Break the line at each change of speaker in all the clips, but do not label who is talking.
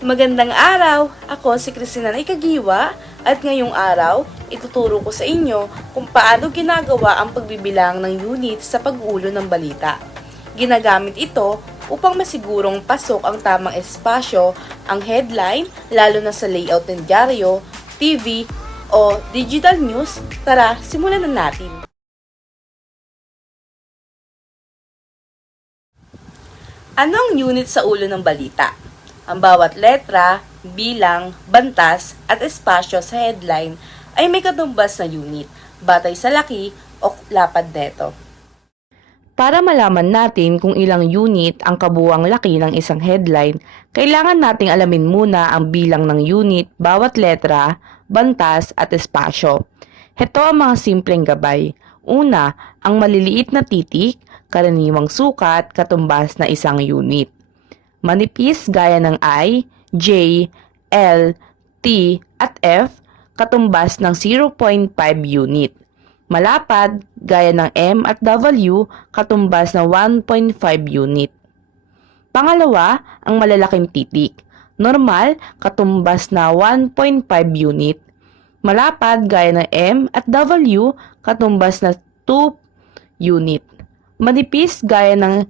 Magandang araw! Ako si Christina Ikagiwa at ngayong araw, ituturo ko sa inyo kung paano ginagawa ang pagbibilang ng unit sa pag-ulo ng balita. Ginagamit ito upang masigurong pasok ang tamang espasyo ang headline lalo na sa layout ng dyaryo, TV o digital news. Tara, simulan na natin! Anong unit sa ulo ng balita? Ang bawat letra, bilang, bantas, at espasyo sa headline ay may katumbas na unit, batay sa laki o lapad neto. Para malaman natin kung ilang unit ang kabuwang laki ng isang headline, kailangan nating alamin muna ang bilang ng unit, bawat letra, bantas, at espasyo. Heto ang mga simpleng gabay. Una, ang maliliit na titik, karaniwang sukat, katumbas na isang unit. Manipis gaya ng I, J, L, T, at F, katumbas ng 0.5 unit. Malapad gaya ng M at W, katumbas ng 1.5 unit. Pangalawa, ang malalaking titik. Normal, katumbas na 1.5 unit. Malapad gaya ng M at W, katumbas na 2 unit. Manipis gaya ng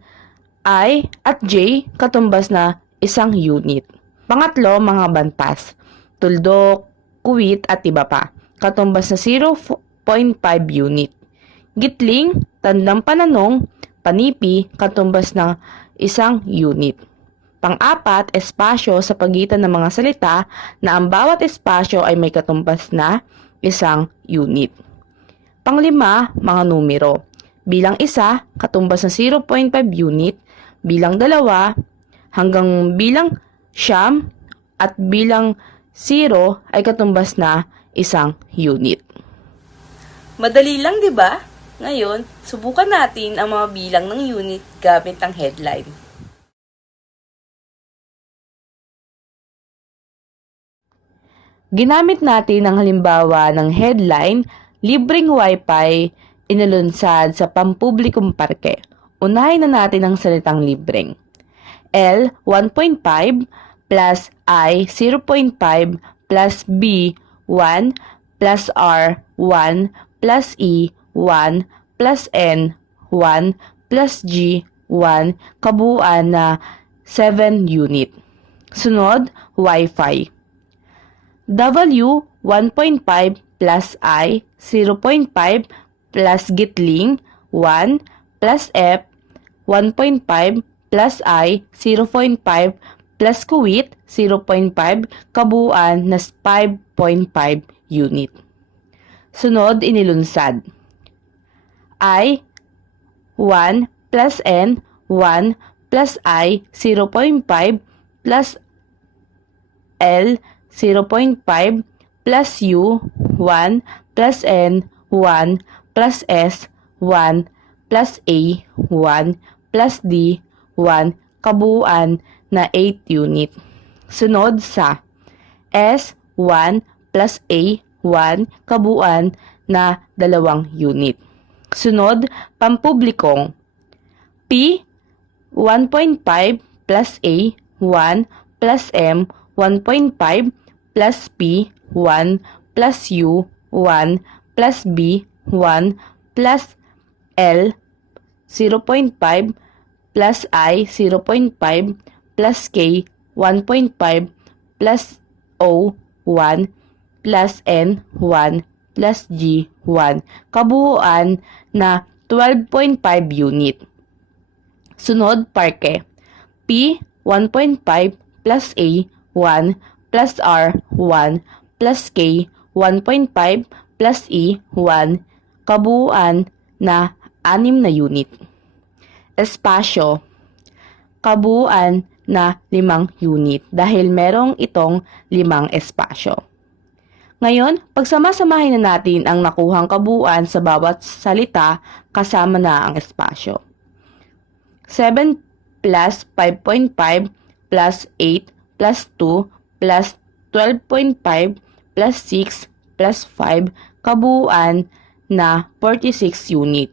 I at J, katumbas na isang unit. Pangatlo, mga bantas. Tuldok, kuwit at iba pa. Katumbas na 0.5 unit. Gitling, tandang pananong, panipi, katumbas na isang unit. Pang-apat, espasyo sa pagitan ng mga salita na ang bawat espasyo ay may katumbas na isang unit. Panglima, mga numero. Bilang isa, katumbas na 0.5 unit. Bilang dalawa, hanggang bilang siyam at bilang 0 ay katumbas na isang unit. Madali lang, di ba? Ngayon, subukan natin ang mga bilang ng unit gamit ang headline. Ginamit natin ang halimbawa ng headline, libreng wifi inalunsad sa pampublikong parke. Unahin na natin ang salitang libreng. L, 1.5 plus I, 0.5 plus B, 1 plus R, 1 plus E, 1 plus N, 1 plus G, 1 kabuuan na 7 unit. Sunod, Wi-Fi. W 1.5 plus I 0.5 plus Gitling 1 plus F 1.5 plus I 0.5 plus Kuwait 0.5 kabuuan na 5.5 unit. Sunod, inilunsad. I 1 plus N 1 plus I 0.5 plus L 0.5 plus U 1 plus N 1 plus S 1 plus A 1 plus D 1 kabuuan na 8 unit. Sunod sa S 1 plus A 1 kabuuan na 2 unit. Sunod, pampublikong P 1.5 plus A 1 plus M 1.5 plus P 1 plus U 1 plus B 1 plus L 0.5 plus I 0.5 plus K 1.5 plus O 1 plus N 1 plus G 1 kabuuan na 12.5 unit. Sunod, parke. P 1.5 plus A 1 plus R 1 plus K 1.5 plus E 1 kabuuan na 6 na unit. Espasyo kabuuan na 5 unit dahil merong itong 5 espasyo. Ngayon, pagsamasamahin na natin ang nakuhang kabuuan sa bawat salita kasama na ang espasyo. 7 plus 5.5 plus 8 plus 2 plus 12.5 plus 6 plus 5 kabuuan na 46 unit.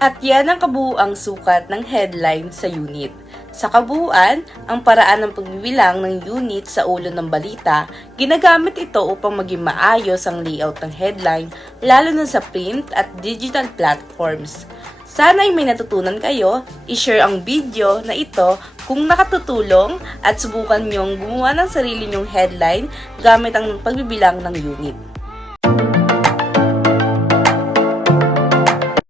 At yan ang kabuuang sukat ng headline sa unit. Sa kabuuan, ang paraan ng pagbibilang ng unit sa ulo ng balita, ginagamit ito upang maging maayos ang layout ng headline, lalo na sa print at digital platforms. Sana ay may natutunan kayo, i-share ang video na ito kung nakatutulong at subukan niyong gumawa ng sarili niyong headline gamit ang pagbibilang ng unit.